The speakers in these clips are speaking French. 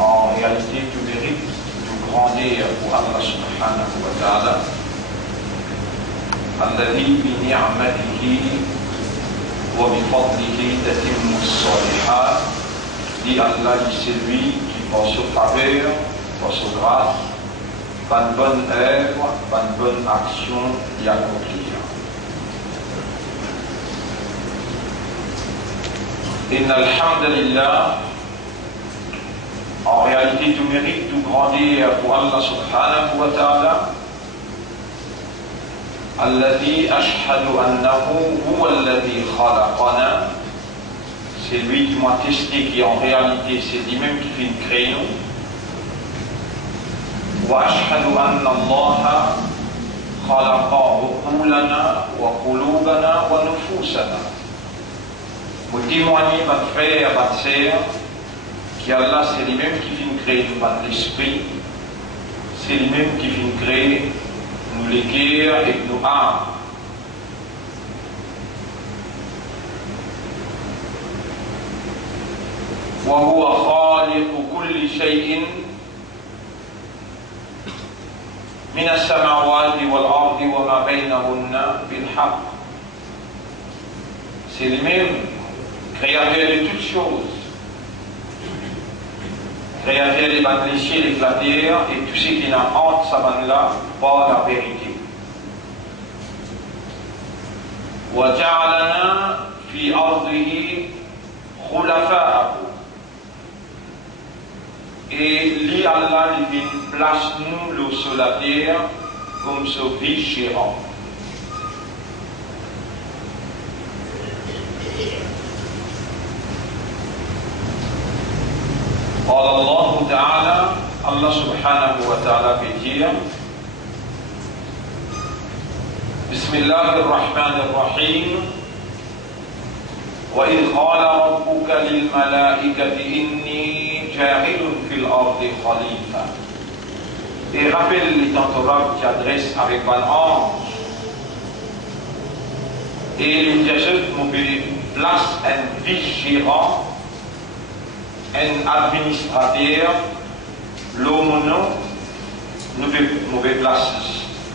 en réalité tout mérite, tout grandir pour Allah subhanahu wa ta'ala. الذي بنعمته وبفضله تتم الصالحات. Dit Allah, c'est lui qui par sa faveur, par sa grâce, par une bonne œuvre, par une bonne action y accomplir. Inna alhamdulillah, en réalité tout mérite, tout grandir pour Allah subhanahu wa ta'ala. الذي أشهد أنه هو الذي خلقنا. C'est lui qui m'a testé, qui en réalité c'est lui-même qui fait créer nous. وأشهد أن الله خلق عقولنا وقلوبنا ونفوسنا. Vous témoignez, votre frère, votre sœur, qu'Allah c'est lui-même qui fait créer nous, votre esprit, c'est lui-même qui fait créer nous les cœurs et nos âmes. وهو خالق كل شيء من السماوات والأرض وما بينهن بالحق. C'est lui-même créateur de toutes choses, créateur des bandes les cieux et la terre et tout ce qui est entre sa bande là par la vérité. وجعلنا في أرضه خلفاء. Et lui Allah il place nous le sur la terre comme ce vigérant. قال الله تعالى الله سبحانه وتعالى بيديه بسم الله الرحمن الرحيم وإذ قال ربك للملائكة إني جاعل في الأرض خليفة. Et rappelle les tentorats qui adressent avec un ange et les diagètes nous place un vigérant, un administrateur, l'homme nous place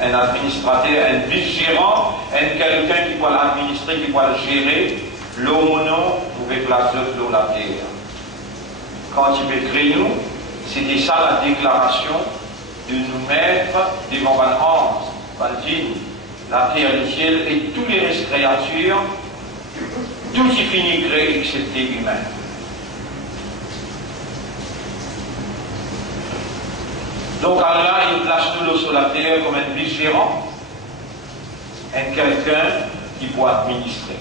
un administrateur, un vigérant, un quelqu'un qui va l'administrer, qui va le gérer, l'homme nous place de la terre. Quand il veut créer nous, c'était ça la déclaration de nous mettre devant un ange, un djinn, la terre, le ciel et toutes les restes créatures, tout qui finit créé excepté humain. Donc Allah, il place tout le sur la terre comme un vigérant, un quelqu'un qui peut administrer.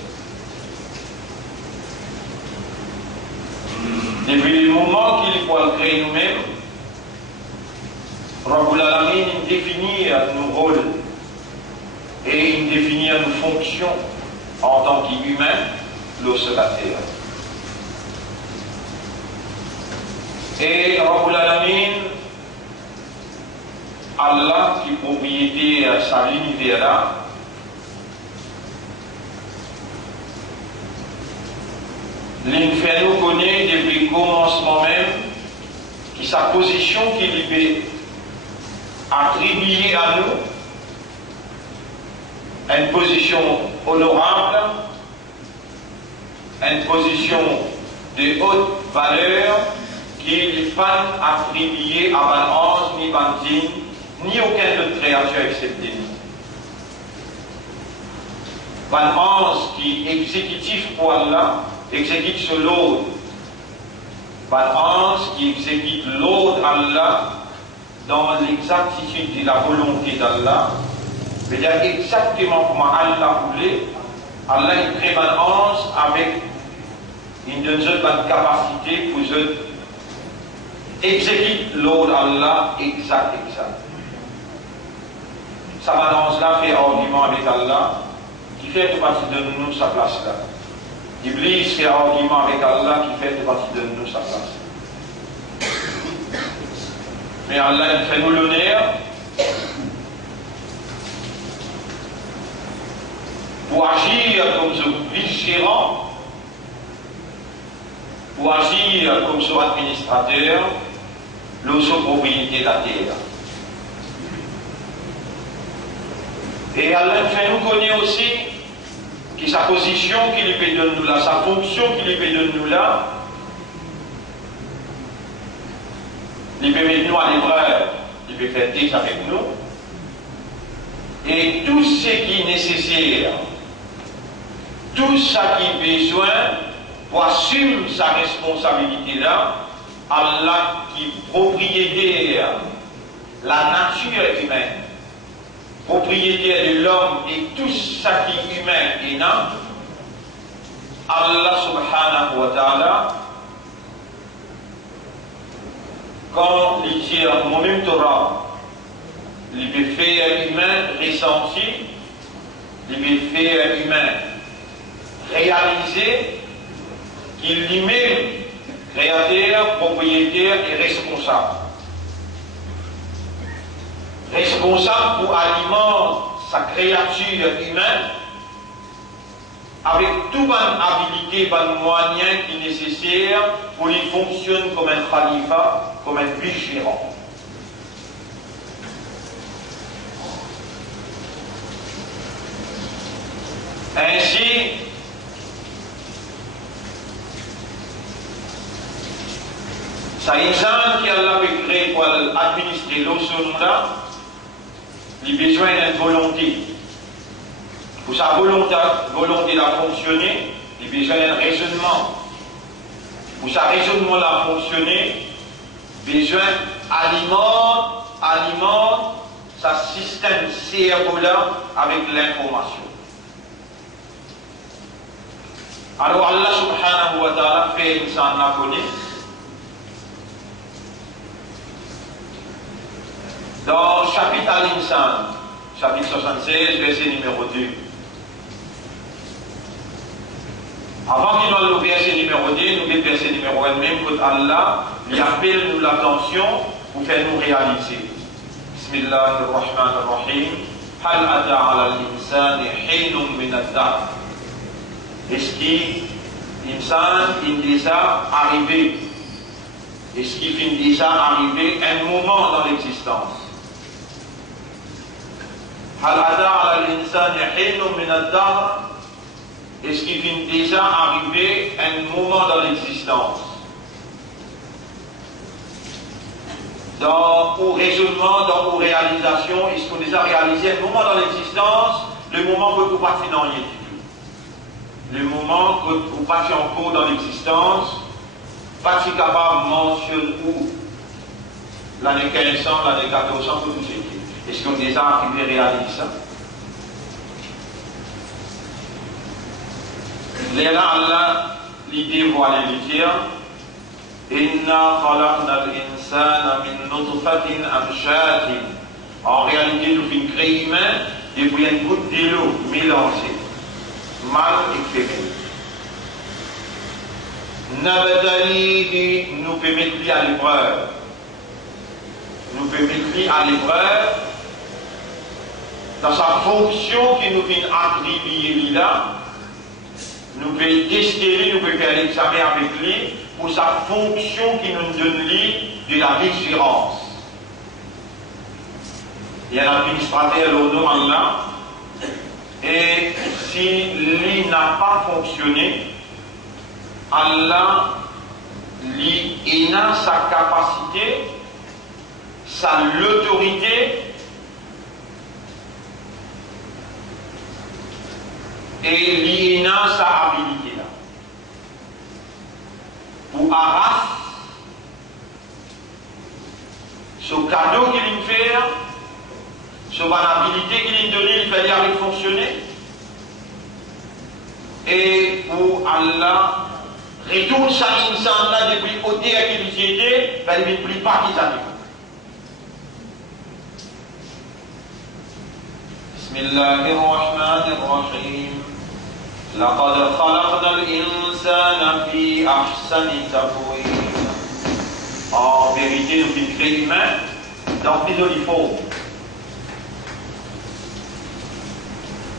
Depuis le moment qu'il peut créer nous-mêmes, Rabbul Alamin, il définit nos rôles et il définit nos fonctions en tant qu'humain, le sur la terre. Et Rabbul Alamin, Allah qui propriété sa l'univers là, l'inferno connaît depuis le commencement même qui sa position qui lui est attribuée à nous, une position honorable, une position de haute valeur qui n'est pas attribuée à un ange ni un djinn ni aucune autre créature excepté nous. Un ange qui est exécutif pour Allah, exécute ce l'ordre. Un ange qui exécute l'ordre d'Allah dans l'exactitude de la volonté d'Allah, c'est-à-dire exactement comme Allah voulait. Allah il crée un ange avec une capacité pour exécuter l'ordre d'Allah exact. Ça balance-là fait argument avec Allah, qui fait partie de nous sa place là. Iblis fait argument avec Allah, qui fait partie de nous sa place. Mais Allah, il fait nous l'honneur pour agir comme ce vigérant, pour agir comme ce administrateur, propriété de la terre. Et Allah fait nous connaît aussi que sa position qu'il lui peut donner nous là, sa fonction qu'il lui peut donner nous là, il peut mettre nous à l'épreuve, il peut faire test avec nous. Et tout ce qui est nécessaire, tout ce qui est besoin pour assumer sa responsabilité là, Allah qui est propriétaire la nature humaine, propriétaire de l'homme et tout ce qui est humain et non, Allah subhanahu wa ta'ala, quand il dit moi-même Torah, il peut faire humain ressenti, il peut faire humain réaliser qu'il lui-même créateur, propriétaire et responsable. Responsable pour alimenter sa créature humaine avec toute bonne habilité, bon moyen qui est nécessaire pour qu'il fonctionne comme un khalifa, comme un vice-gérant. Ainsi, ça insan qui Allah peut créer pour administrer l'eau là, il a besoin d'une volonté. Pour sa volonté de fonctionner, il a besoin d'un raisonnement. Pour sa raisonnement de fonctionner, il a besoin d'alimente sa système cerveau là avec l'information. Alors Allah subhanahu wa ta'ala fait une connaît. Dans le chapitre Al-Insan, chapitre 76, verset numéro 2. Avant qu'il nous le verset numéro 2, nous le verset numéro 1 même, que Allah lui appelle nous l'attention pour faire nous réaliser. Bismillahirrahmanirrahim. Hal ata ala al-insani hinun min ad-dahr. Est-ce qu'il l'insan est déjà arrivé? Est-ce qu'il est déjà arrivé un moment dans l'existence? Hal ata ala al-insani hinun min ad-dahr. Est-ce qu'il est déjà arrivé un moment dans l'existence? Dans vos raisonnements, dans vos réalisations, est-ce qu'on déjà réalisé un moment dans l'existence, le moment que vous partez dans rien du tout? Le moment que vous partez en cours dans l'existence, pas si capable de mentionner où l'année 1500, l'année 1400, que tout c'est. Est-ce qu'on déjà arrivé à réaliser ça? Là, Allah, l'idée voilà dire Inna khalaqna al-insana min nutfatin amshatin. En réalité, nous faisons créer humain depuis une goutte d'eau mélangée, mâle et féminin. Nabtalihi, nous pouvons mettre à l'épreuve. Nous pouvons mettre à l'épreuve dans sa fonction qui nous vient attribuer là. Nous pouvons tester, nous pouvons faire l'examen avec lui pour sa fonction qui nous donne lui de la vigilance. Il y a un administrateur au nom Allah, et si lui n'a pas fonctionné, Allah lui a sa capacité, sa l'autorité, et lui a sa habilité là. Pour arracher ce cadeau qu'il nous fait, ce habilité qu'il nous donne, il fallait aller fonctionner. Et pour Allah, retourne ça insan là depuis côté qu'il était, il ne plie pas qu'ils arrivent. Bismillahirrahmanirrahim. لقد خلقنا الإنسان في أحسن تقويم. En vérité, nous sommes créés humains dans plus de formes,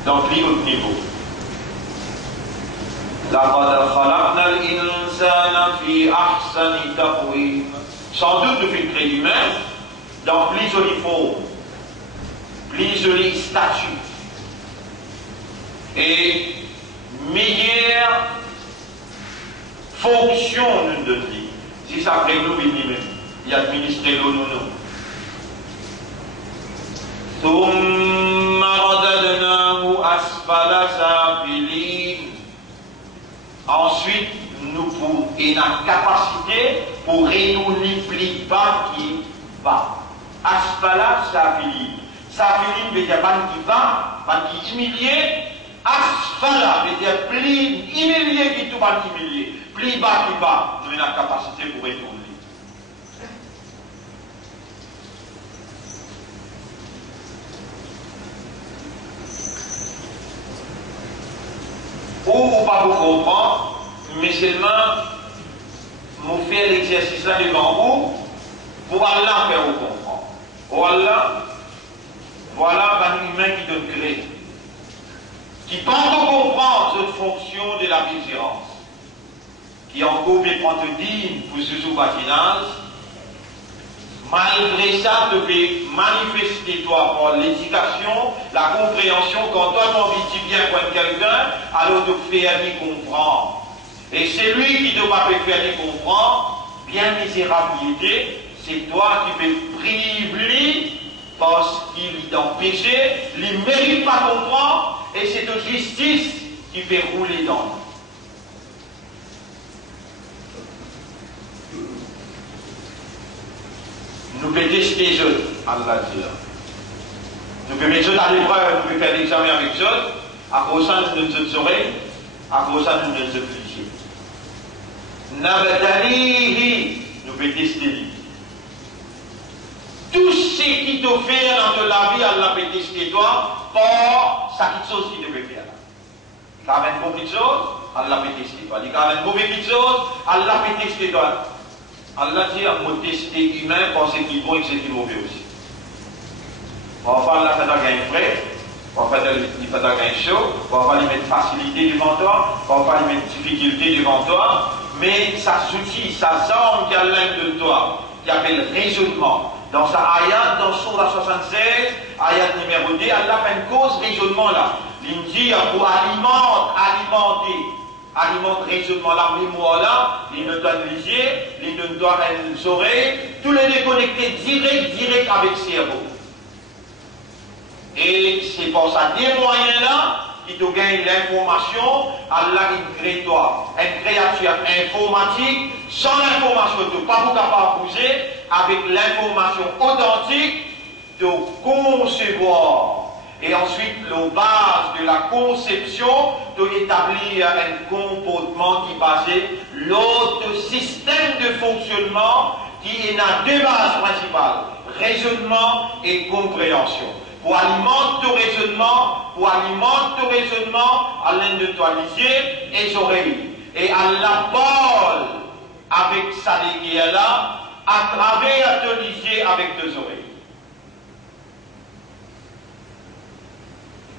dans plus haut niveau. لقد خلقنا الإنسان insana fi ahsani taqwim. Sans doute nous fait créer l'humain dans plus jolie forme, plus jolie statut et meilleure fonction de vie. Si ça fait nous, il administre l'eau, nous. Ensuite, nous pouvons la capacité pour retourner plus bas qui va. Asfala safili. Safili veut dire ban qui va, ban qui humilié. Asfala veut dire plus humilié qui tout ban humilié. Plus bas qui va, nous avons la capacité pour retourner. Ou pas vous comprendre, mais seulement nous faire l'exercice là devant vous pour Allah faire vous comprendre. Oh Allah, voilà un humain qui donne gré, qui tente de comprendre cette fonction de la vigilance, qui en combien prend te digne pour ce sous-patinage. Malgré ça, tu peux manifester toi par l'éducation, la compréhension. Quand toi tu envie de bien contre quelqu'un, alors tu fais aller comprendre. Et c'est lui qui ne doit pas faire aller comprendre, bien misérabilité, c'est toi qui peux priver parce qu'il est dans le péché, il ne mérite pas comprendre, et c'est de justice qui fait rouler dans lui. Nous pouvons tester les autres, Allah dit. Nous pouvons mettre à l'épreuve, nous pouvons faire l'examen avec eux, à cause de nos oreilles, à cause de nos afflictions. Nabdalihi, nous pouvons tester lui. Tout ce qui te fait dans la vie, Allah peut tester toi, pour ça qui chose qui te peut faire. Il y a une bonne chose, Allah peut tester toi. Il y a une mauvaise chose, Allah peut tester toi. Allah dit à me tester humain pour ce qui est bon et ce qui est mauvais aussi. Parfois, Allah fait un frais, parfois, il fait un chaud, parfois, il met facilité devant toi, parfois, il met difficulté devant toi, mais ça s'outil, ça arme qu'Allah de toi, qui appelle raisonnement. Dans sa ayat, dans Surah 76, ayat numéro 2, Allah fait une cause raisonnement là. Il dit pour alimenter raisonnement là, mémoire là, il ne doit les yeux, il ne doit les oreilles, tous les déconnectés direct avec le cerveau. Et c'est pour ça, des moyens là, qui te gagne l'information, Allah il crée toi, une créature informatique, sans l'information, tu n'es pas capable de bouger, avec l'information authentique, de concevoir. Et ensuite, la base de la conception, d'établir un comportement qui base l'autre système de fonctionnement qui est dans deux bases principales, raisonnement et compréhension. Pour alimenter ton raisonnement, Allah de toi les yeux et les oreilles. Et Allah parle avec sa léguée là, à travers ton yeux avec tes oreilles.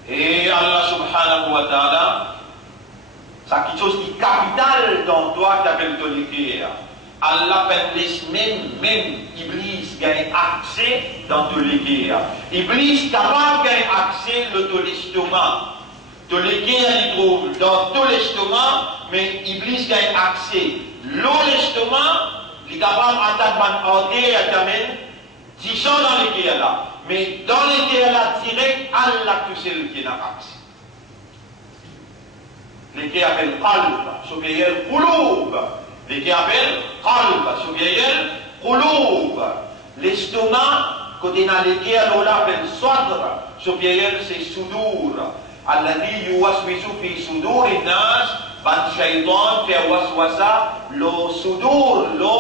Et Allah subhanahu wa ta'ala, c'est quelque chose qui est capital dans toi qui appelle ton léguée. Allah laisse même Iblis gagne accès dans ton légué. Iblis capable de gagner accès dans l'estomac. Ton légué il trouve dans tout l'estomac, mais Iblis gagne accès. L'estomac, il est capable d'attaquer à t'amener 10 ans dans légué là. Mais dans légué là direct, Allah tout seul qui a accès. Légué appelle qalb, supérieur qulub. Les qui appellent qalb, souviens-vous, qulub. L'estomac, quand on a les qui appellent sadr, souviens-vous, c'est sudur. Alladhi yuwaswisu fi sudur nas, ban shaytan fait waswasa, le sudur, le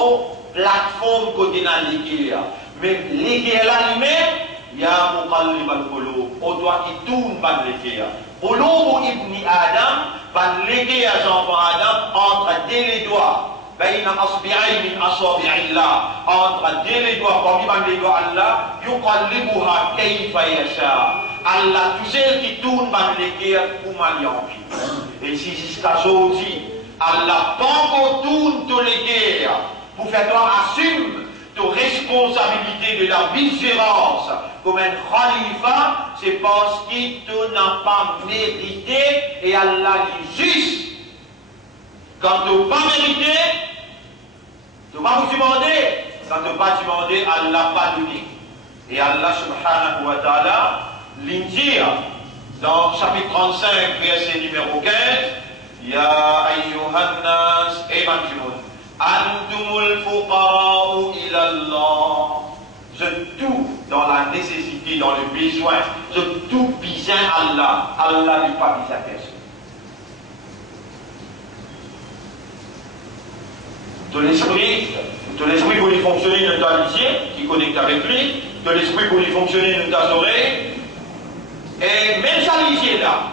plateforme quand on a les qui. Mais les qui là lui-même, il y a muqallib al-qulub, au doigt qui tourne ban les qui. Qulub ibn Adam, ban les qui à Jean-Paul Adam, entre les doigts. بين أصبعين من أصابع الله entre les doigts parmi les doigts Allah يقلبها كيف يشاء Allah tout seul qui tourne par les guerres pour mal y envie et si jusqu'à aujourd'hui Allah pas autour de les guerres pour faire toi assume ta responsabilité de la vigilance comme un khalifa, c'est parce que tu n'as pas mérité et Allah est juste. Quand tu n'as pas mérité, tu ne vas pas vous demander. Quand tu n'as pas demandé, Allah pas donné. Et Allah subhanahu wa ta'ala l'indique dans chapitre 35, verset numéro 15, Ya ayyuhan nas, Antumul fuqara'u ilallah. Je tout dans la nécessité, dans le besoin, je tout besoin Allah. Allah n'est pas besoin personne. De l'esprit pour lui fonctionner dans ta lisier, qui connecte avec lui, de l'esprit pour lui fonctionner dans ta oreille, et même sa lisier là,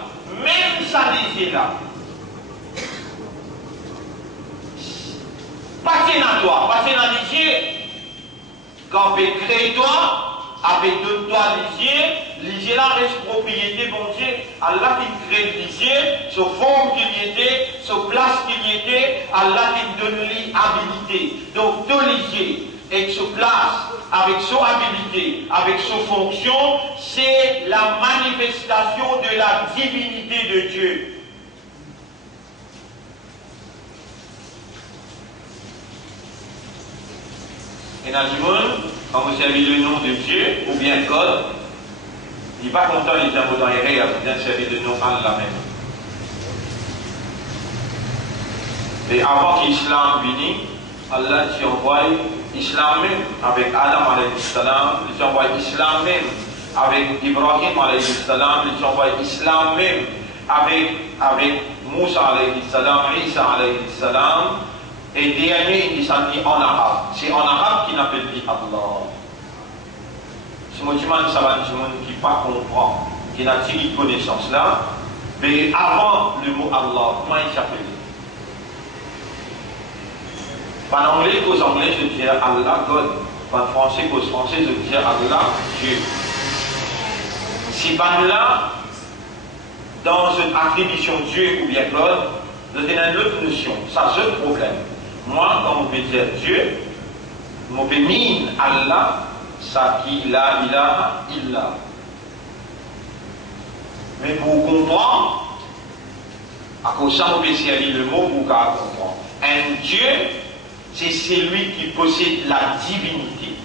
passez dans toi, passez dans lisier, quand tu crées toi, avec de toi lisier là reste propriété bon Dieu. Allah qui crée lisier, sur forme qu'il y était, sur place qu'il y était, Allah qui donne l'habilité. Donc tout lisier et sur place, avec son habilité, avec son fonction, c'est la manifestation de la divinité de Dieu. Et dans le monde, quand vous servez le nom de Dieu, ou bien God, il n'est pas content de dire dans les règles, vous bien servir le nom Allah même. Et avant qu'Islam vienne, Allah t'y envoie Islam même, avec Adam alayhi salam, il t'y envoie Islam même, avec Ibrahim alayhi salam, il t'y envoie Islam même, avec Moussa alayhi salam, Isa alayhi salam, et dernier, il s'en dit en arabe. C'est en arabe qu'il appelle Allah. Ce mot, ça va dire qui ne pas comprend, qui n'a tiré de connaissance là, mais avant le mot Allah, comment il s'appelle? En anglais, qu'aux anglais, je dis Allah, God. En français, qu'aux français, je dis Allah, Dieu. Si là, dans une attribution Dieu ou bien God, je donne une autre notion. Ça, c'est le problème. Moi, quand on veut dire Dieu, on peut mine Allah, ça qui la ilaha illa. Mais pour comprendre, à cause de ça, on peut servir le mot pour comprendre. Un Dieu, c'est celui qui possède la divinité.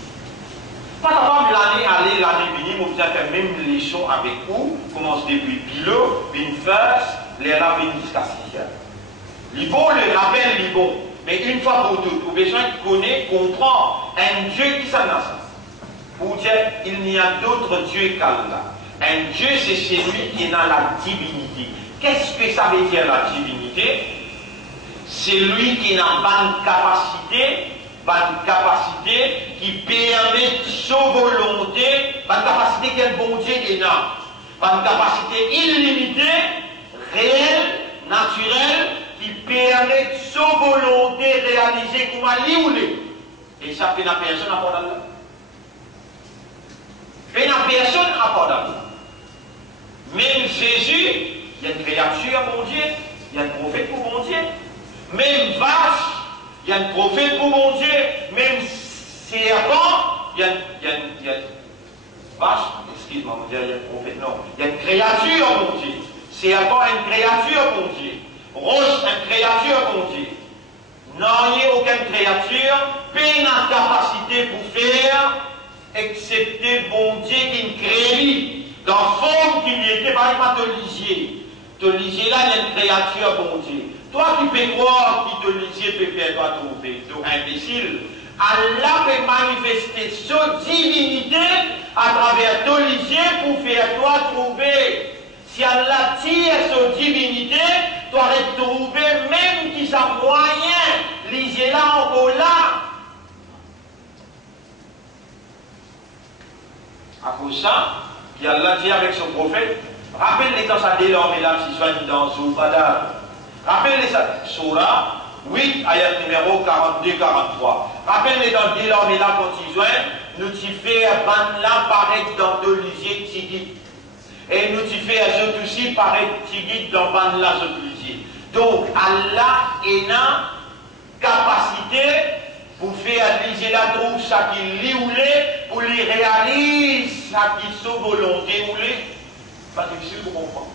Pas capable l'année venue, on vient faire même les leçons avec vous, commence depuis Pilo, puis une first, les rabbins jusqu'à 6 heures. L'Ibo, le rappel, l'Ibo. Mais une fois pour toutes, vous avez besoin de connaître, comprendre un Dieu qui s'en a. Pour dire, il n'y a d'autre Dieu qu'Allah. Un Dieu, c'est celui qui est dans la divinité. Qu'est-ce que ça veut dire la divinité? C'est lui qui n'a pas une capacité qui permet sa volonté, pas une capacité quel bon Dieu est là. Pas une capacité illimitée, réelle, naturelle, qui permet sa volonté réalisée comme elle est. Et ça fait la personne à part d'Allah. Fait la personne à part d'Allah. Même Jésus, il y a une créature pour Dieu, il y a un prophète pour mon Dieu. Même vache, il y a un prophète pour mon Dieu. Même serpent, il y a une vache, excuse-moi, on dirait il y a un prophète, non. Il y a une créature pour Dieu. Serpent, une créature pour Dieu. Roche, une créature pour Dieu. Non, il n'y a aucune créature, pas la capacité pour faire, excepté bon Dieu qui crée dans la forme qu'il y était, par exemple, de lisier. De lisier là, il y a une créature pour Dieu. Toi qui peux croire qui te lisier peut faire toi trouver, toi imbécile, Allah peut manifester sa divinité à travers ton lisier pour faire toi trouver. Si Allah tire sa divinité, tu aurais trouvé même qui ça moyen, lisier là encore là. À cause de ça, qui Allah dit avec son prophète, rappelle-les dans sa désormais là, si soit dans Zoubadar. Rappelez ça, Surah 8, ayat numéro 42-43. Rappelez dans le désormais là, quand ils joignent, nous t'y fait ban là paraître dans le lisier tigit. Et nous t'y fait autres aussi paraître tigit dans ban là, autres lisier. Donc, Allah est une capacité pour faire réaliser la trouve, ça qu'il lit ou l'est, pour les réaliser, ça qu'il soit volonté ou l'est. Pas difficile pour comprendre.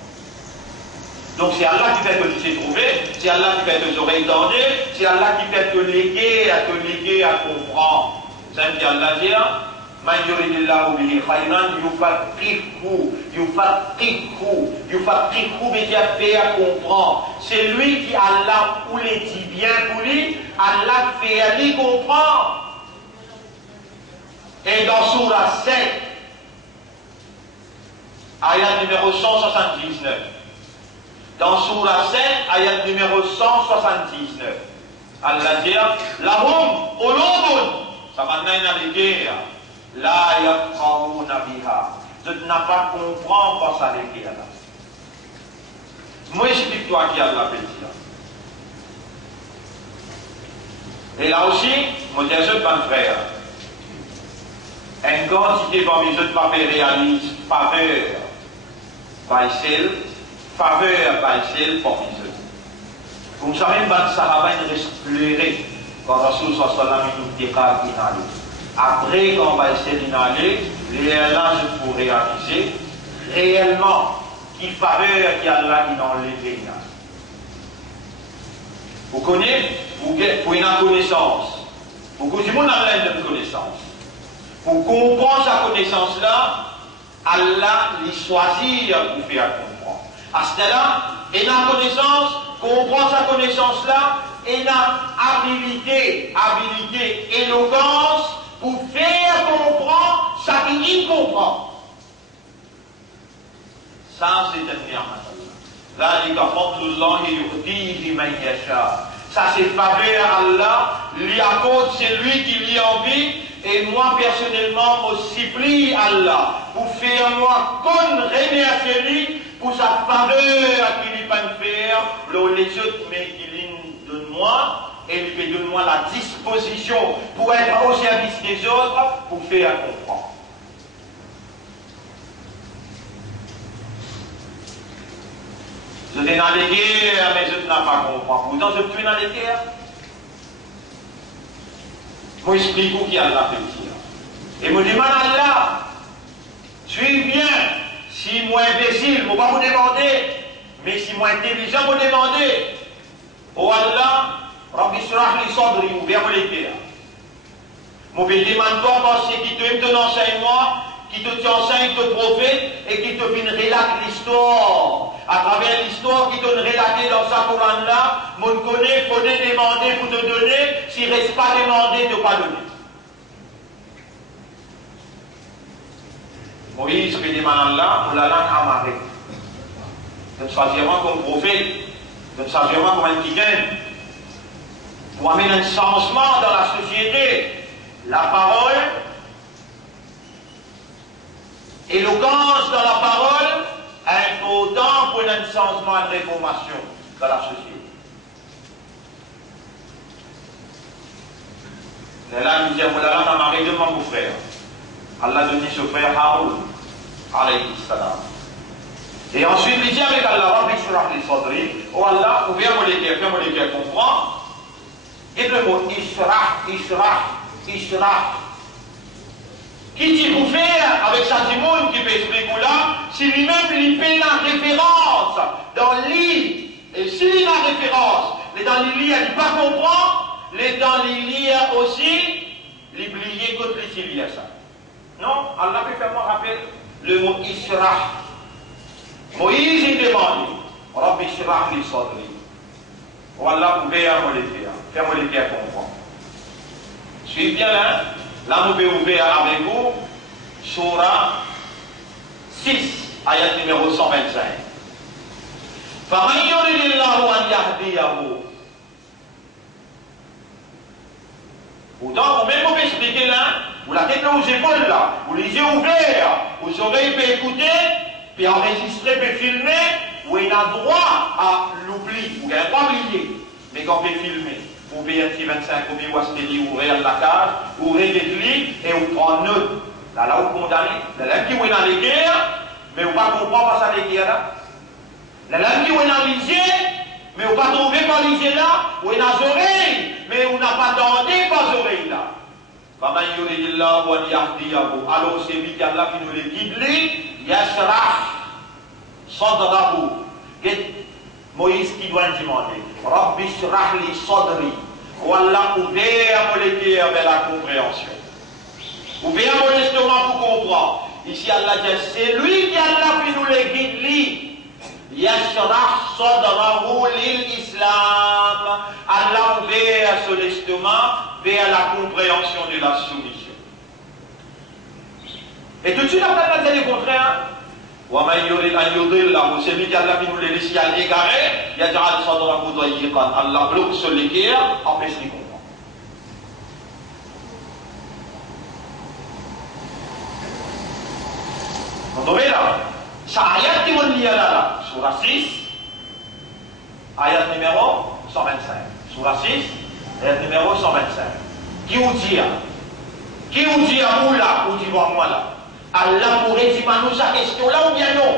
Donc c'est Allah qui fait que tu sais trouver, c'est Allah qui fait que tu oreilles tendues, c'est Allah qui fait que te léguer, à comprendre. C'est ce qu'Allah dit, Man yuridillahu bihi khayran yufaqihu veut dire faire comprendre. C'est lui qui Allah ou les dit bien pour lui, Allah fait lui comprendre. Et dans Surah 7, ayat numéro 179. Dans Surah 7, ayat numéro 179. Allah dit, Lahum ulubun, ça va naître dans les guerres. La yaqawuna biha. Je n'ai pas comprendre par ça les guerres là. Moi, explique-toi qui a la pétition. Et là aussi, moi, je dis, mon frère, une quantité parmi les autres papiers réalise faveur par celle pour les autres. Comme ça, même dans le Sahaba, il reste pleuré quand Rasul sallallahu alayhi wa sallam nous déclare qu'il a allé. Après, quand on va essayer d'inhaler, là, je pourrais réaliser réellement qu'il faveur qu'il y a là qui n'a enlevé. Vous connaissez, pour une connaissance. Beaucoup de monde a une connaissance. Pour comprendre sa connaissance-là, Allah les choisit pour faire comprendre. À ce là il a connaissance, comprendre sa connaissance-là, il a habilité, éloquence, pour faire comprendre ça qu'il comprend. Ça, c'est un ni'mat Allah. Ça, c'est faveur à Allah. Lui accorde, c'est lui qui lui envie. Et moi, personnellement, je supplie Allah pour faire moi qu'on remercie lui pour sa faveur qu'il lui peut faire. Les autres, mais qu'il donne moi. Et il fait de moi la disposition pour être au service des autres, pour faire comprendre. Je suis dans les guerres, mais je n'ai pas compris. Pourtant, je suis dans les guerres. Je explique où qui a la fait. Et je demande à Allah, suis bien, si moi imbécile, je ne vais pas vous demander, mais si moi intelligent, je vais vous demander. Oh Allah, Rabbi Surah li Sadri, ouvert les cœurs. Mon béni demande-toi parce qu'il te donne enseignement, qui te enseigne le prophète et qui te vient relater l'histoire. À travers l'histoire qui te relater dans sa Coran là, mon connaît, il faut demander pour te donner, s'il ne reste pas demandé, ne pas donner. Moïse fait demander là, on l'a langue amarrée. Je ne choisirai pas comme prophète, je ne choisirai pas comme un petit pour amener un changement dans la société. La parole, éloquence dans la parole, important pour un changement, une réformation dans la société. Là, nous disons, voilà, on a marié deux mon frère. Allah donne ce frère Haroun, alayhi salam. Et ensuite, il dit avec Allah, Rabbi Surah li Sadri, oh Allah, ouvre-moi les cœurs, fais-moi les cœurs comprendre. Et le mot Ishrah. Qui dit pour faire avec sa Simone qui peut expliquer là, si lui-même il fait la référence dans l'île, et s'il a la référence, les dans l'île, il ne pas comprendre, les dans l'île aussi, l'oublier contre les à ça. Non, Allah peut faire moi rappel le mot Ishrah. Moïse il demande, Rabbi Ishrah li Sadri. Oh Allah, vous pouvez faire-moi les faire comprendre. Je suis bien là. Là, nous pouvons ouvrir avec vous Surah 6, ayat numéro 125. فَمَنْ يُرِدِ اللَّهُ أَنْ يَهْدِيَهُ. Pourtant, vous même vous expliquer là, vous la tête aux épaules là, vous les yeux ouverts, vos oreilles peuvent écouter, puis enregistrer, puis filmer, vous avez droit à l'oubli, vous n'avez pas oublié, mais quand vous pouvez filmer. Vous payez un petit 25 ou bien vous ouvrir la cage, vous ouvrez des lits et vous prenez note. Là, vous condamnez. La langue qui est dans les guerres, mais vous ne comprenez pas ça les guerres là. La langue qui est dans les guerres, Mais on va trouver par l'isée là, ou on a des oreilles, mais on n'a pas demandé par les oreilles là. Alors c'est lui qui nous le guide, Yashrah Sadrahu. Moïse qui doit demander, Rabbi Shrah li Sadri. Voilà, ouvert mon cœur vers la compréhension. Ouvert mon estomac pour comprendre. Ici, Allah dit, c'est lui qui Allah qui nous le guide. Yashrah Sadrahu lil Islam. Allah ouvert son estomac vers la compréhension de la soumission. Et tout de suite après, on a dit le contraire. Celui qui Allah qui nous le laisse à l'égarer, Yaj'al Sadrahu dayiqan. Allah bloque sur le cœur, empêche de comprendre. Vous voyez là, ça ayat qui nous lit là, surah 6, ayat numéro 125. Surah 6, ayat numéro 125. Qui vous dit? Qui vous dit à vous là, ou dit moi là? Allah pourrait dire nous sa question là ou bien non?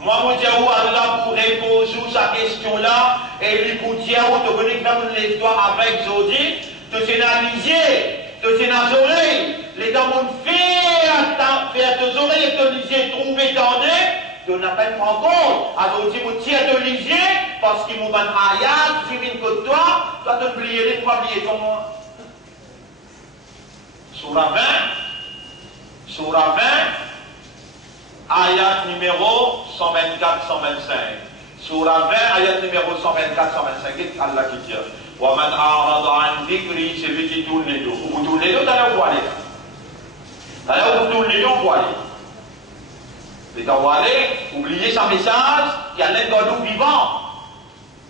Moi, je dis où Allah pourrait poser sa question là, et lui pour dire où tu connais comme les doigts avec Zodi, tu sais analyser, tu sais nas oreilles, les dents m'ont faire tes oreilles et te liser, trouver dans tu n'as pas de compte. Alors, tu me tiens de liser, parce qu'il m'a dit ayat, tu viens que toi tu oublies les fois, oublier ton moi. Surah 20. Surah 20, ayat numéro 124-125. Surah 20, ayat numéro 124-125. Allah qui dit wa man a'rada an dhikri, c'est lui qui tourne les dos. Vous tournez les dos, t'allez où aller? T'allez où tourner les dos, vous aller? Et quand vous allez, oubliez sa message, qui Allah doit nous vivants.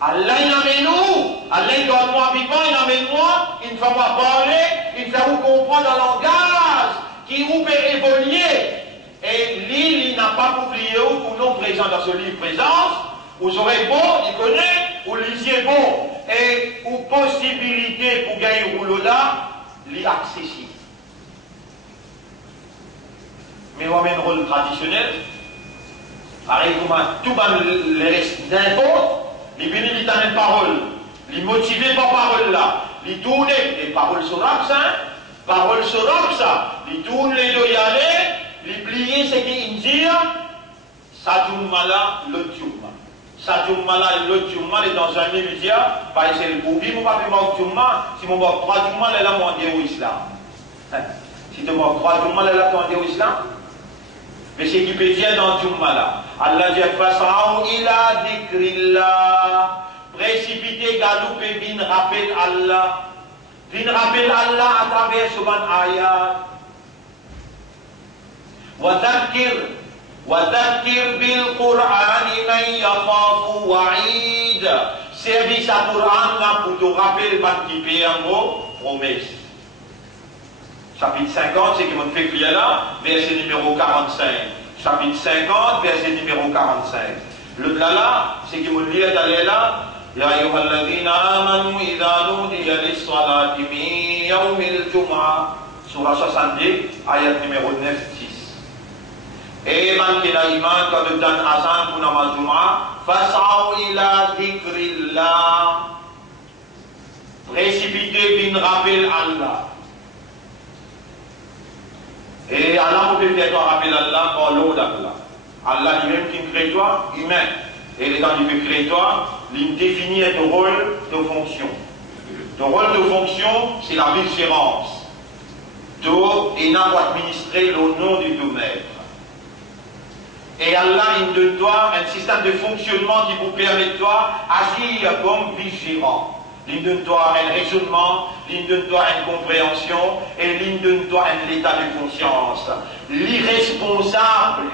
Allah il amène nous, Allah il doit moi vivant, il amène moi, il ne fait pas parler, il fait vous comprendre le langage qui vous peut évoluer. Et l'île, il n'a pas oublié ou non présent dans ce livre présence, vous aurez bon, il connaît, vous lisiez bon, et ou possibilité pour gagner rouleau là, l'accessible. Mais on a un rôle traditionnel, pareil comme tout les restes d'impôts, les bénis dans les paroles, les motivés par parole là, les tourner, les paroles sur l'absent, paroles sur l'absent, les tourner les deux y aller, les plier ce qu'ils disent, ça Jumma là, l'autre Jumma. Ça Jumma là, l'autre Jumma, est dans un média, par exemple, le boubi, mon papi m'a Jumma, si mon papi 3 Jumma, elle a demandé au islam. Si tu m'as 3 Jumma, elle a demandé au islam. Mais c'est qui peut dire dans Jumma là. Allah dit, Fasa'u ila dhikrillah. Précipité, galoupé, bin rappel Allah. Bin rappel Allah à travers ce ban ayat. وذكر بالقرآن من يخاف وعيد. Service à Coran là pour te rappeler qui paye un mot, promesse. Chapitre 50, c'est qui m'a fait crier là, verset numéro 45. Chapitre 50, verset numéro 45. Le là, c'est qui m'a dit d'aller là, يا أيها الذين آمنوا إذا نودي للصلاة من يوم الجمعة. Surah 70, ayat numéro 9-10. Et man qui n'a iman quand le dan azan pour namaz Jum'a, fas'aw ila dhikrillah. Précipité bin rappel Allah. Et Allah vous peut faire rappeler Allah par l'eau d'Allah. Allah lui-même qui crée toi, humain. Et les gens qui peut créer toi, il définit ton rôle de fonction. Ton rôle de fonction, c'est la vigilance. Toi, il n'a pas administré le nom du maître. Et Allah, il donne toi un système de fonctionnement qui vous permet de toi agir comme vigilant. Il donne toi un raisonnement, il donne toi une compréhension, et il donne toi un état de conscience. L'irresponsable,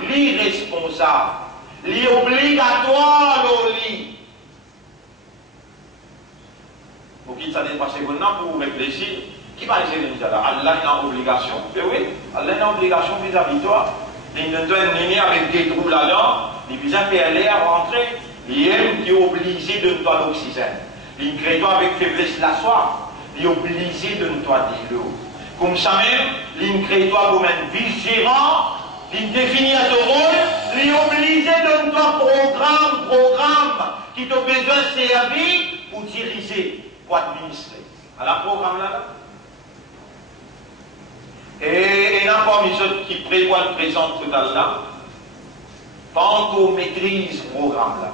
l'obligatoire, l'oli. Pour qu'il s'en dépasse maintenant pour vous réfléchir, qui va essayer de dire Allah a une obligation. Mais oui, Allah a une obligation vis-à-vis de toi. Il ne doit mener avec des trous là-dedans, il vient faire l'air rentrer, il est obligé de nettoyer l'oxygène. Il crée avec faiblesse la soif, il est obligé de nettoyer l'eau. Comme ça même, il crée comme un vigilant, il définit son rôle, il est obligé de nettoyer programme, qui ont besoin de servir pour diriger, pour administrer. À la programme là. Et il y a parmi ceux qui prévoient le présent total là, pas qu'on maîtrise le programme là,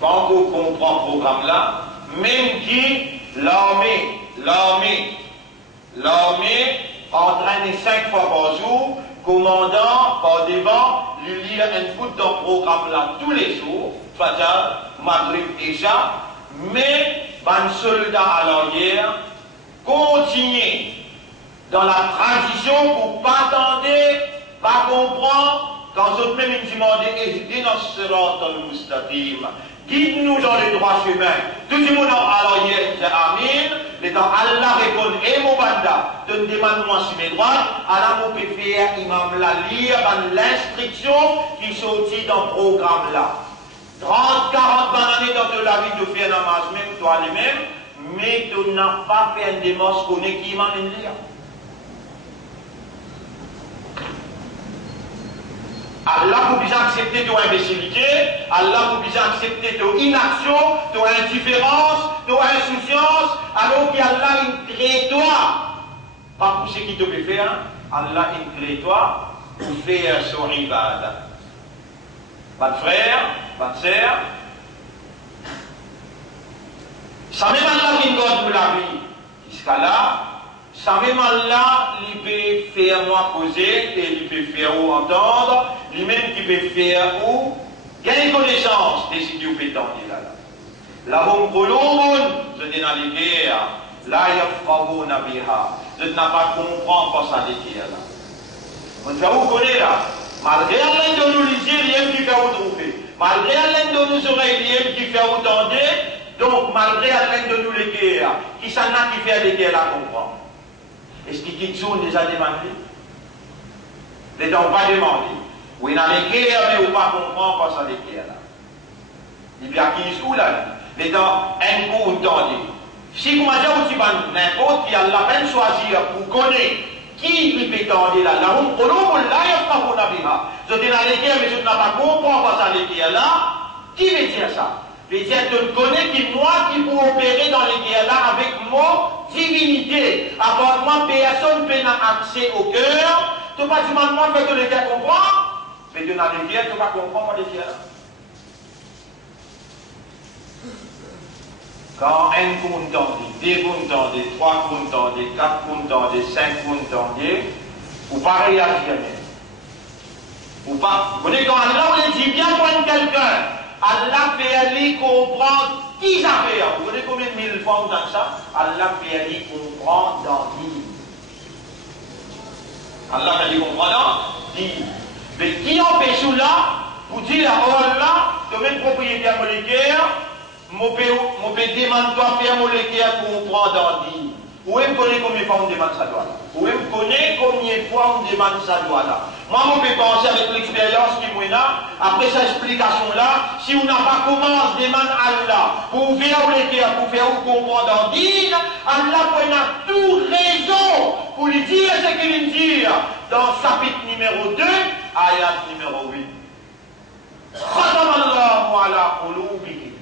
pas qu'on comprend le programme là, même qui l'armée entraîne 5 fois par jour, commandant par devant, lui lire un bout dans le programme là tous les jours, Fajr, Maghrib et Isha, mais un soldat à l'arrière continue dans la transition pour pas attendre, pas comprendre, quand eux même ils demandent, guide-nous dans les droits chemins. Tout le monde à l'arrière dit Amin, mais quand Allah répond, et mon banda, te demande-moi sur mes droits, Allah mon peut faire, imam la lire, l'instruction qui sortit dans le programme là. 30, 40 années dans la vie de faire namaz, même toi les mêmes, mais tu n'as pas fait un démence qu'on est qui m'a lire. Allah vous bien accepter ton imbécilité, Allah vous bien accepter ton inaction, ton indifférence, ton insouciance, alors qu'Allah il crée toi. Pas pour ce qui te peut faire, Allah il crée toi pour faire son ibad. Votre frère, votre sœur, ça même Allah qui donne pour la vie. Jusqu'à là, ça même Allah, il peut faire moi causer, et il peut faire ou entendre, lui-même qui peut faire ou gagner connaissance de ce qui vous peut tendre là. La hum qulubun, je dis dans les guerres, la yafqahuna biha, je n'ai pas comprendre pour ça les guerres là. On va vous connaître là, malgré l'un de nous les yeux, il qui fait vous trouver, malgré l'un de nous oreilles, il qui fait vous tendre, donc malgré l'un de nous les guerres, qui s'en a qui fait les guerres là comprendre. Est-ce qu'il y a déjà demandé? Les gens pas demandé. Oui, dans les guerres, mais on ne pas comprendre pas ça les guerres là. Il y a qui sont là. Les gens, un coup, entendu. Si vous m'avez dit, n'importe qui a la peine de choisir pour connaître qui lui peut tendre là, là, on là, je dis dans les guerres, mais je ne pas comprendre pas ça les guerres là. Qui veut dire ça? Les gens te connaissent qui moi qui peux opérer dans les guerres là avec mon divinité. Avant moi, personne n'a accès au cœur. Tu n'as pas dit moi que les guerres comprennent. Mais tu n'as les guerres, tu ne pas comprendre les guerres. Quand un compte tendait, deux comptes tendait, trois comptes tendait, quatre comptes tendait, cinq comptes tendait, ou pas réagir même. Ou pas. Vous voyez, quand Allah on dit bien prendre quelqu'un, Allah fait aller comprendre qui ça fait. Vous voyez combien de mille fois on entend ça? Allah fait aller comprendre dans 10. Allah fait aller comprendre dans 10. Mais qui empêche là, pour dire la parole là, de même propriétaire moléculaire, mon père demande toi faire moléculaire pour comprendre dans 10. Où est-ce qu'on connaît combien de fois on demande ça doit là? Où est-ce qu'on connaît combien de fois on demande ça doit là? Moi, on peut penser avec l'expérience qui est là, après cette explication-là, si on n'a pas commencé, demande Allah, pour faire pour faire comprendre dans dîne, Allah a tout raison pour lui dire ce qu'il dit dans chapitre numéro 2, ayat numéro 8. Khatamallahu ala qulubihim.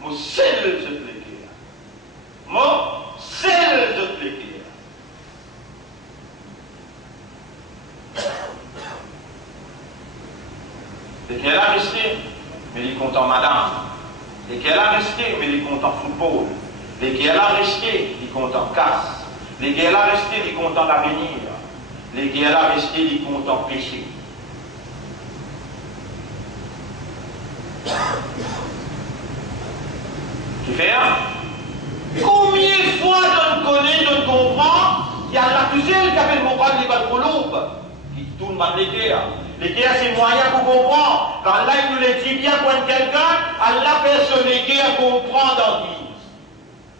Mo sel je te Mo sel je te et qu'elle a resté, mais il est content madame. Et qu'elle a resté, mais il est content football. Et qu'elle a resté, il est content casse. Et qu'elle a resté, il est content l'avenir. Et qu'elle a resté, il est content péché. Tu fais combien de fois on connaît, on comprend, il y a la tuzel qui appelle mon père les balcoloubes, qui tourne par les guerres. Les guerres, c'est moyen pour comprendre. Quand Allah il nous le dit bien pour quelqu'un, Allah personne les guerres comprend dans lui.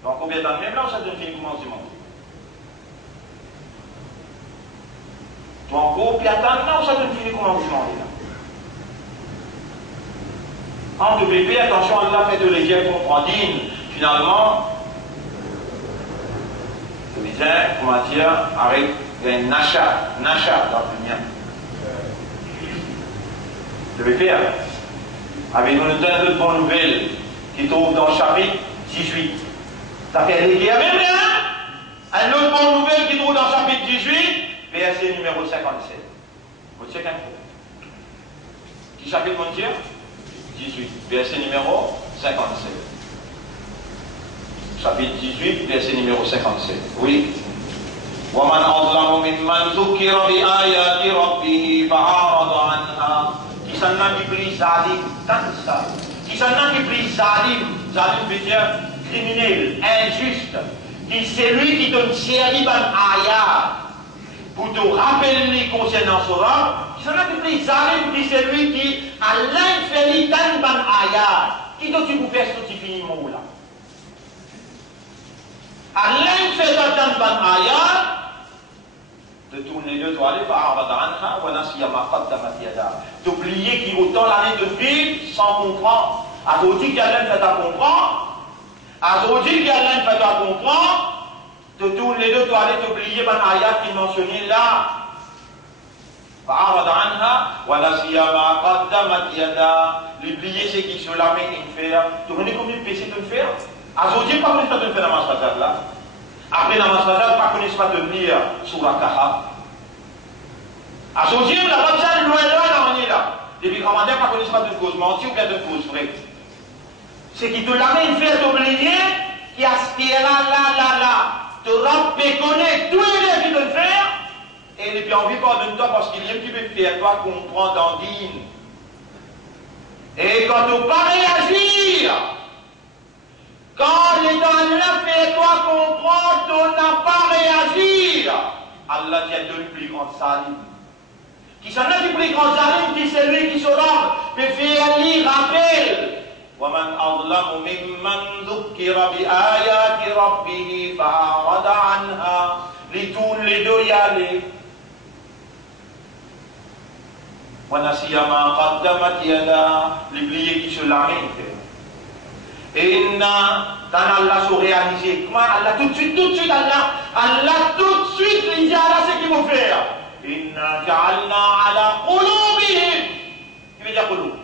Donc combien de temps même là, ça devient un commencement. Donc combien de temps là, ça devient un commencement. En de bébé, attention, Allah fait de les guerres comprendre. Finalement, je disais, comment dire, avec un nachat dans le mien. Je vais faire. Avec une tonne de bonnes nouvelles. qui trouve dans le chapitre 18. Ça fait les guerres, même un autre bonne nouvelle qui trouve dans le chapitre 18, verset numéro 57. Vous savez qu'un peu. Qui chapitre mon Dieu? 18, verset numéro 57. Chapitre 18, verset numéro 57. Oui. وَمَنْ أَظْلَمُ مِمَّنْ ذُكِّرَ بِآيَاتِ رَبِّهِ فَأَعْرَضَ عَنْهَا. Qui s'en a qui prie zalim, tant ça. Qui s'en a qui prie zalim, zalim veut dire criminel, injuste. Qui c'est lui qui donne série ban ayat pour te rappeler concernant cela. Qui s'en a qui prie zalim, qui c'est lui qui a l'inféritan ban ayat. Qui doit-tu vous faire ce petit mot là? À l'inféritan ban ayat. De tourner deux toiles, d'oublier qu'il y a autant l'année de vivre sans comprendre. À dit qu'il y a l'un fait à comprendre, à dit qu'il y a l'un fait à comprendre, de tourner les deux toiles, d'oublier ban ayat qui mentionnait là. L'oublier c'est qui se la met une faire. Tu connais combien de péchés tu fais? À dit pas combien de faire dans ma spatale là. Après la masrajat, pas connaissent pas de lire sur la Kaha. À ce dire, la Ramzan, loin on est là. Depuis qu'on m'a dit, pas connaissent pas de cause mentie ou bien de cause vraie. C'est qui te l'amène faire t'oublier, qui aspire là, te rappeler, connaître tous les rêves qu'il doit faire, et il n'est plus envie pas de toi parce qu'il y a un petit peu de faire toi comprendre dans dîne. Et quand tu ne pas réagir, quand les Allah fait toi comprendre, tu n'as pas réagi. Allah t'a donné plus grand salim. Qui s'en a du plus grand salim, qui c'est lui qui se rend, mais fait lui rappel. وَمَنْ أَظْلَمُ مِمَّنْ ذُكِّرَ بِآيَاتِ رَبِّهِ فَأَعْرَضَ عَنْهَا. Les tournes, les deux y aller. وَنَسِيَ مَا قَدَّمَتْ يَدَاهُ. L'oublié qui se lamine. Et quand Allah se réaliser, comment Allah tout de suite, Allah tout de suite, il dit Allah ce qu'il faut faire. Inna ja'alna ala qulubihim. Qui veut dire qulub?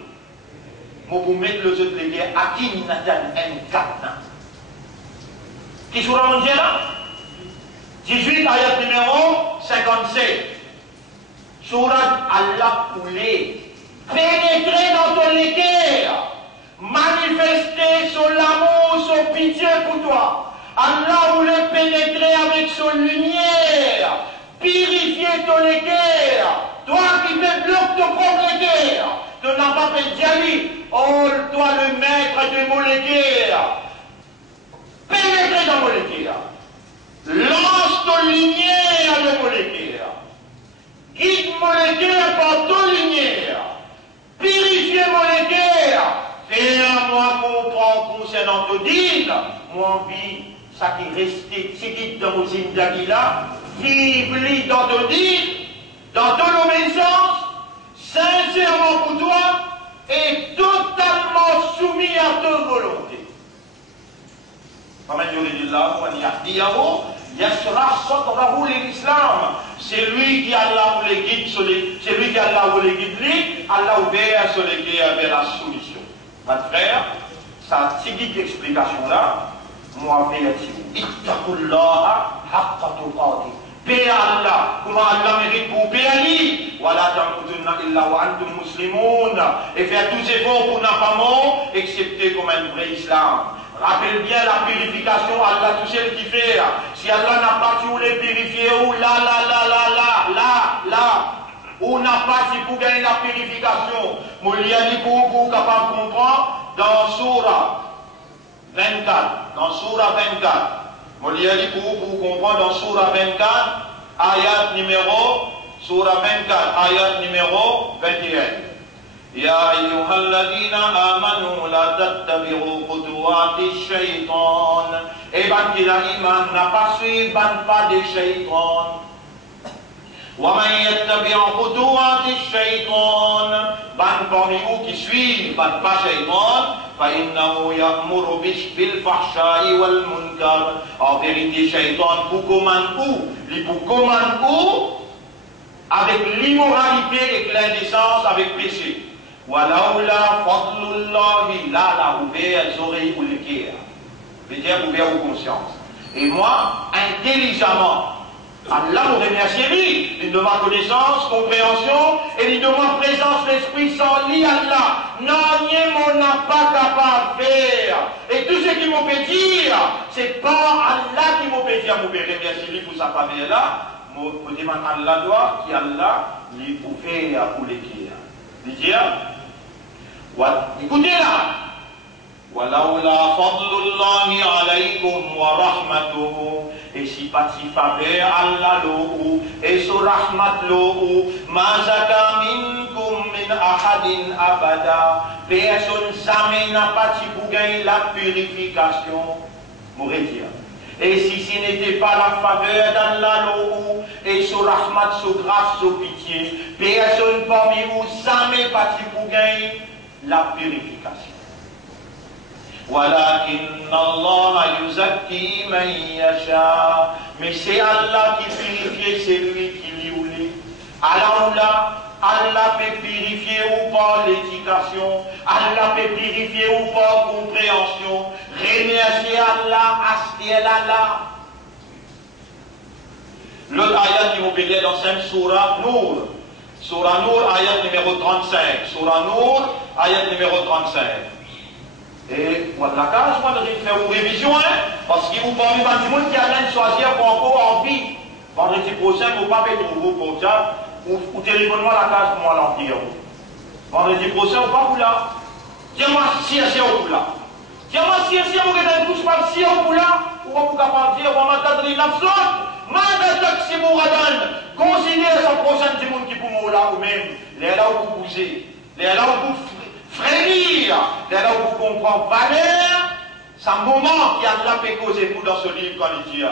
Moi pour mettre le autres les guerres, à qui nous n'avons un katna. Qui sera mon Dieu là? 18 ayat numéro 57. Surat Allah coulé. Pénétrer dans ton équerre. Manifester son amour, son pitié pour toi. Allah voulait pénétrer avec son lumière, purifier ton équerre. Toi qui te bloques ton propre équerre, tu n'as pas fait diali. Oh, toi le maître de mon équerre, pénétrer dans mon équerre. Lance ton lumière de mon équerre. Guide mon équerre par ton lumière. Purifier mon équerre. Fais-moi comprendre concernant ton dîne, moi envie, ça qui restait, c'est qui dans mon zindagi là, vive dans ton dîne, dans ton obéissance, sincèrement pour toi, et totalement soumis à ton volonté. C'est lui qui Allah vous les guide, c'est lui qui Allah vous les guide, Allah ouvert sur les guides vers la soumission. Votre frère, sa petite explication là, moi, ittaqullaha haqqa tuqatih. Paix à Allah, comment Allah mérite pour paix à lui. Voilà, tamutunna illa wa antum muslimun. Et faire tous ces efforts pour n'a pas mort, excepté comme un vrai islam. Rappelle bien la purification, Allah tout seul qui fait. Si Allah n'a pas su les purifier, ou là, on n'a pas si pour gagner la purification. Mouliani pour capable de comprendre dans Surah 24. Dans Surah 24. Mouliani pour comprendre dans Surah 24, ayat numéro, Surah 24, ayat numéro 21. يا أيها الذين آمنوا لا تتبعوا خطوات الشيطان. Et ban qui la iman n'a pas suivi ban pas de shaitan. ومن يتبع خطوات الشيطان ban parmi vous qui suivent ban pas shaitan فإنه يأمر بالفحشاء والمنكر. En vérité shaitan pour commande où? Il pour commande où? Avec l'immoralité et l'indécence avec péché. Walaoula fadlullahi, là, la ouvert les oreilles ou les cœurs. Je veux dire, ouvert aux consciences. Et moi, intelligemment, Allah nous remercie lui, il demande connaissance, compréhension, et il demande présence de l'Esprit sans lui, Allah. Non, on n'a pas capable de faire. Et tout ce qu'il m'a fait dire, c'est pas Allah qui m'a fait dire, je remercie lui pour sa famille là. Je demande à Allah doit, qui Allah, lui ouvert pour les cœurs. Il dit, écoutez là. Walaoula fadlullahi alaykum wa rahmatuhu. Et si pas si faveur Allah l'eau et so rahmat l'eau ma zaka minkum min ahadin abada. Personne jamais n'a pas si pour gagner la purification. M'aurait dire. Et si ce n'était pas la faveur d'Allah l'eau et so rahmat, so grâce, so pitié, personne parmi vous jamais pas si pour gagner la purification. Walakin Allah yuzakki man yasha. Mais c'est Allah qui purifie celui qui lui voulait. Alors là, Allah peut purifier ou par l'éducation, Allah peut purifier ou par compréhension. Remercier Allah, acheter Allah. L'autre ayat qui vous peut dire dans 5 Surah Nour. Surah Nour, ayat numéro 35. Surah Nour, ayat numéro 35. Et voilà, je vais faire une révision, parce qu'il vous parle du monde qui a l'air de choisir pour encore en vie. Vendredi prochain, vous ne pouvez pas être trop pour ça, ou téléphone-moi la case pour moi l'empire. Vendredi prochain, vous ne pouvez pas là. Dis-moi si c'est au là. Dis-moi si c'est au là, vous ne pas si au là, ou vous ne pouvez pas dire, vous m'attendez l'absence. Mandat si vous radon, considérez ce prochain du monde qui pour moi là, ou même, les là où vous bougez, les là où vous frémir, dès là où vous comprenez valeur, c'est un moment qui Allah peut causer pour dans ce livre quand il dit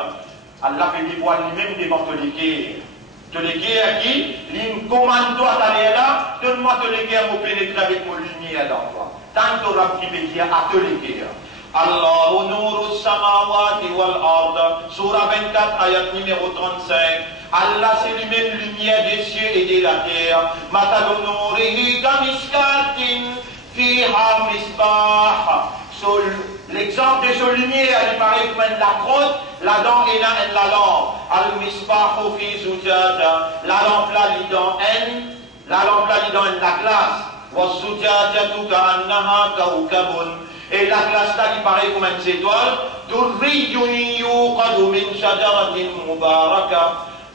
Allah peut dire lui-même devant tous les guerres. Tous les guerres qui, il commande toi d'aller là, donne-moi tous les guerres pour pénétrer avec mon lumière dans toi. Tant que Rabbi peut dire à tous les guerres. Allahu nuru samawati wal ard, surah 24, ayat numéro 35. Allah c'est lui-même lumière des cieux et de la terre. Matalu nurihi kamiskatin fiha misbah. L'exemple de ce lumière, il paraît comme la crotte, la dent et la lampe. Al-misbahu fi zujaja. La lampe là, l'ident en, la lampe là, l'ident en la glace. Wa zujajatu ka'annaha kawkabun. Et la glace là, il paraît comme une étoile. Durriyun yuqadu min shajaratin mubaraka.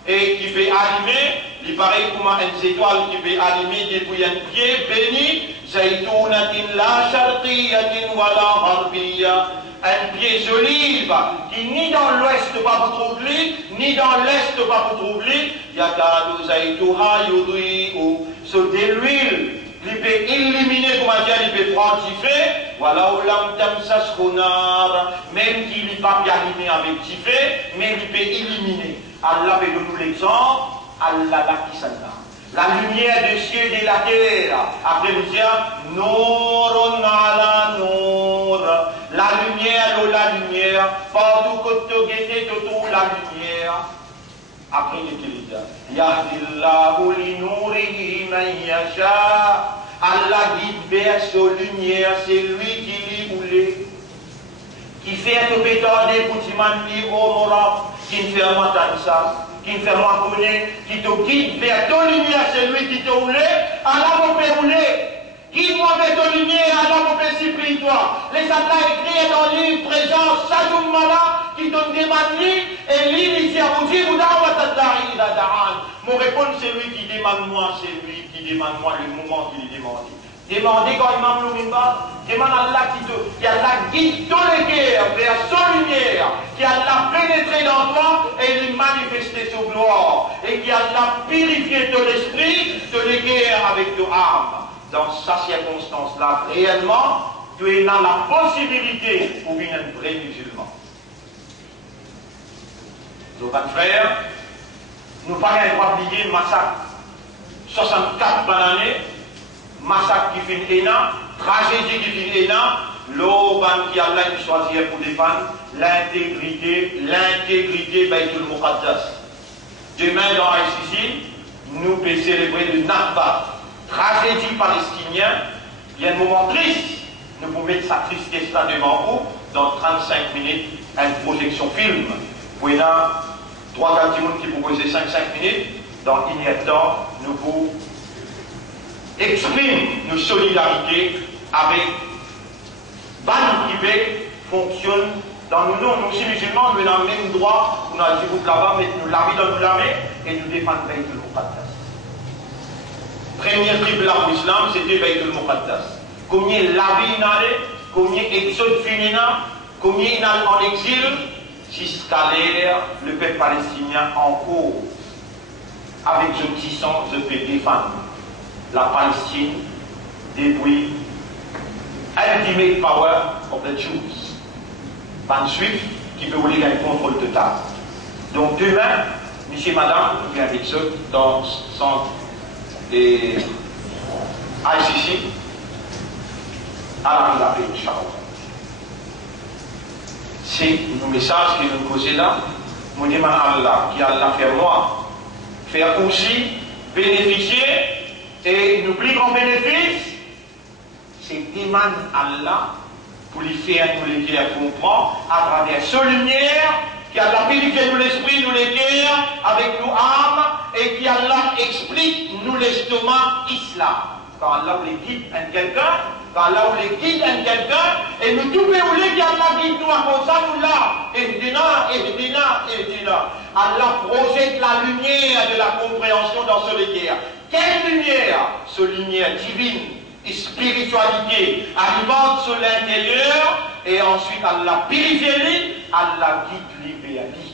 Et qui peut allumer, il paraît comme une étoile qui peut allumer depuis un pied béni. Zaytunatin la sharqiyatin wa la gharbiya. Un pied d'olive qui ni dans l'ouest va vous troubler, ni dans l'est va vous troubler. Yakadu zaytuha yudri'u. C'est de l'huile. Il peut illuminer, comment dire, il peut prendre du feu. Voilà, même qu'il n'est pas bien allumé avec du feu, mais il peut illuminer. Allah peut donner l'exemple, Allah la qui s'en la lumière des cieux et de la terre. Après, nous dire, Nourun ala nour. La lumière, la lumière. Partout que tu guettes, tout la lumière. Après, il dit, Yahdillahu li nourihi man yasha. Allah guide vers sa lumière, c'est lui qui lui voulait. Qui fait un pétardé pour t'imaginer au morab, qui ne fait pas ça, qui ne fait pas connaître, qui te guide vers ta lumière, c'est lui qui te voulait. Allah mon père voulait. Guide-moi vers ta lumière, Allah mon père supplie toi. Les Allah écrits dans le livre présent, Sajoum Mala, qui te demande lui, et lui, il dit à vous dire, vous mon réponse, c'est lui qui demande moi, c'est lui qui demande moi le moment qu'il demande. Demandez quand Imam Loumimba, demande à Allah qui Allah guide tous les cœurs vers son lumière, qui Allah pénétré dans toi et lui manifester son gloire, et qui Allah purifié ton esprit, ton cœur avec ton âme. Dans sa circonstance-là, réellement, tu as la possibilité pour devenir un vrai musulman. Nos frères, nous pas le droit d'oublier le massacre. 64 bananes, massacre qui finit énorme, tragédie qui finit énorme, l'Oban qui Allah choisir pour défendre l'intégrité Baytul Muqaddas. Demain dans ICC, nous pouvons célébrer le Nakba. tragédie palestinienne, il y a un moment triste. Nous pouvons mettre sa tristesse là devant vous, dans 35 minutes, une projection film. Vous voyez là, 3-4 personnes qui proposent 5 minutes, dans une heure de temps, nous vous exprimons nos solidarités avec Ban privé fonctionne dans nous. Nous aussi musulmans, nous avons le même droit, nous avons dit vous là-bas, mais nous l'avons dans nous laver et nous défendons Baytul Muqaddas. Première triple pour l'islam, c'était Baytul Muqaddas. Combien la vie n'allait, combien exode féminin, combien il allait en exil, jusqu'à l'ère, le peuple palestinien en cours. Avec ce petit sang, je peux défendre la Palestine depuis ultimate power of the Jews. Ban Swift qui peut vous lire un contrôle total. Donc demain, monsieur et madame, nous venons avec ceux dans le centre des ICC à la paix, Inch'Allah. C'est le message que nous causons là. Nous demandons à Allah, qui a Allah fait moi, faire aussi bénéficier et nous plus grand bénéfice, c'est demander à Allah pour lui faire nous les cœurs comprendre à travers cette lumière qui a la purifié nous l'esprit, nous les cœurs avec nos âmes et qui Allah explique nous l'estomac islam. Quand Allah les guide à quelqu'un, quand Allah les guide à quelqu'un, et nous tout voulons qu'Allah guide nous à cause ça, nous là, et dina. Allah projette la lumière de la compréhension dans ce lumière. Quelle lumière? Ce lumière divine, spiritualité, arrivant sur l'intérieur, et ensuite Allah purifie, Allah guide lui vers lui.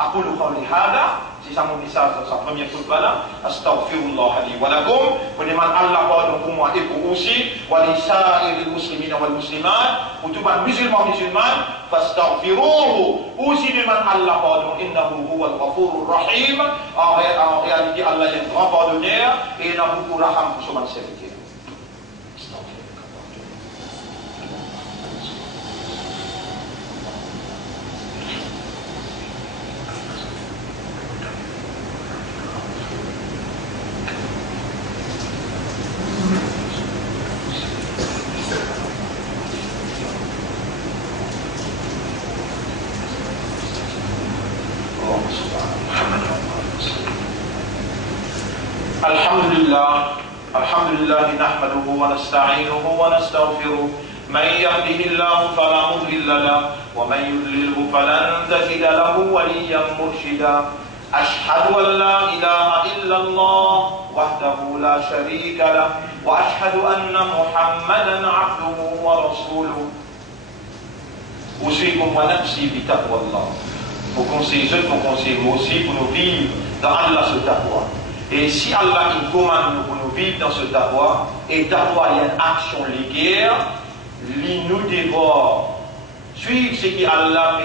أقول قولي هذا c'est ça mon message dans sa première khutbah là astaghfirullah li wa lakum pour demander Allah pardon pour moi et pour aussi wa li sa'iril muslimina wal muslimat pour tous les musulmans musulmanes fastaghfiruhu aussi demande Allah pardon innahu huwal ghafurur rahim en réalité Allah est un grand pardonneur et il a beaucoup de raham pour son serviteur. الحمد لله نحمده ونستعينه ونستغفره من يهده الله فلا مضل له ومن يضلله فلن تجد له وليا مرشدا أشهد أن لا إله إلا الله وحده لا شريك له وأشهد أن محمدا عبده ورسوله أوصيكم ونفسي بتقوى الله. Pour conseiller pour conseiller moi aussi pour nous vivre dans Allah ce taqwa. Et si Allah il commande nous pour nous vivre dans ce taqwa, et taqwa il y a une action légère, nous devons suivre ce qu'Allah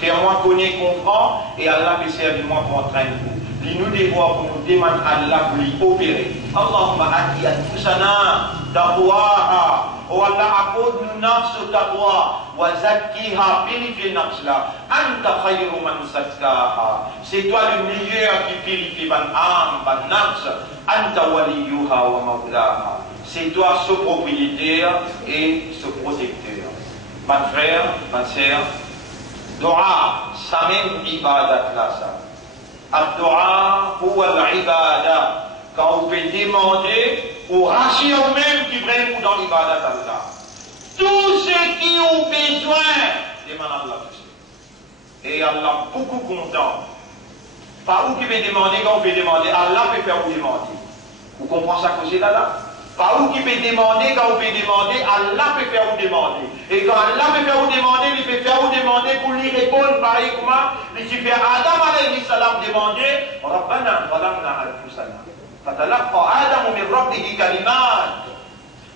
fait moi connaître, comprendre, et Allah fait servir moi pour entraîner vous. Nous devons pour nous demander à Allah pour lui opérer. Allahumma ati anfusana taqwaha. Oh Allah accorde-nous nafs taqwa wa zakkiha, purifie nafs là. Anta khayru man zakkaha. C'est toi le meilleur qui purifie ban âme, ban nafs. Anta waliyuha wa mawlaha. C'est toi ce propriétaire et ce protecteur. Mon frère, ma sœur, dua, ça même ibadat là ça. Ad-du'a huwa al-ibada. Quand vous pouvez demander ou racheter vous-même qui prennent dans l'ibadat d'Allah. Tous ceux qui ont besoin, demandent Allah tout ça. Et Allah beaucoup content. Pas où qui peut demander, quand vous pouvez demander, Allah peut faire vous demander. Vous comprenez ça que c'est là? Pas où qui peut demander, quand vous pouvez demander, Allah peut faire vous demander. Et quand Allah peut faire vous demander, il peut faire vous demander pour lui répondre pareil comment il peut faire Adam alayhi salam demander Rabbana zalamna anfusana fatalaqa Adam min rabbihi kalimat.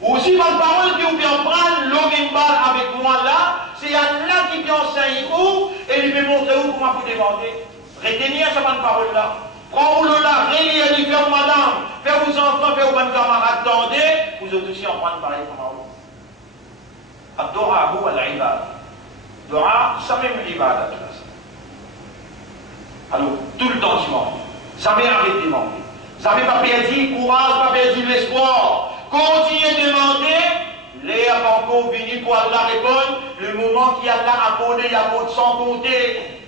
Aussi ma parole qui vous peut prendre l'ogimbal avec moi là, c'est Allah qui peut enseigner où et il peut montrer où comment vous demander. Retenez cette parole là. Prends-le là, réalisez, faire madame, faire vos enfants, faire vos bonnes camarades, attendez, vous êtes aussi en train de parler comme vous. Ad-du'a huwa al-ibad. Dua, ça même l'ibad. Alors, tout le temps tu demandes. Ça m'est arrêté de demander. Vous n'avez pas perdu le courage, pas perdu l'espoir. Continuez de demander. Les encore venus pour Allah répondre. Le moment qui Allah a accordé, il y a sans compter.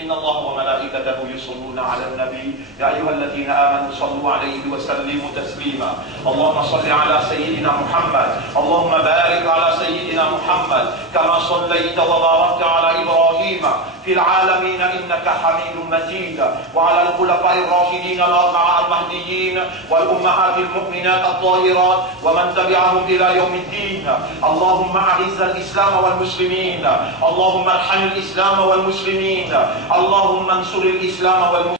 إن الله وملائكته يصلون على النبي يا أيها الذين آمنوا صلوا عليه وسلموا تسليما اللهم صل على سيدنا محمد اللهم بارك على سيدنا محمد كما صليت وباركت على إبراهيم في العالمين إنك حميد مجيد وعلى الخلفاء الراشدين الأربعة المهديين والأمهات المؤمنات الطاهرات ومن تبعهم إلى يوم الدين اللهم أعز الإسلام والمسلمين اللهم ارحم الإسلام والمسلمين اللهم انصر الإسلام والمسلمين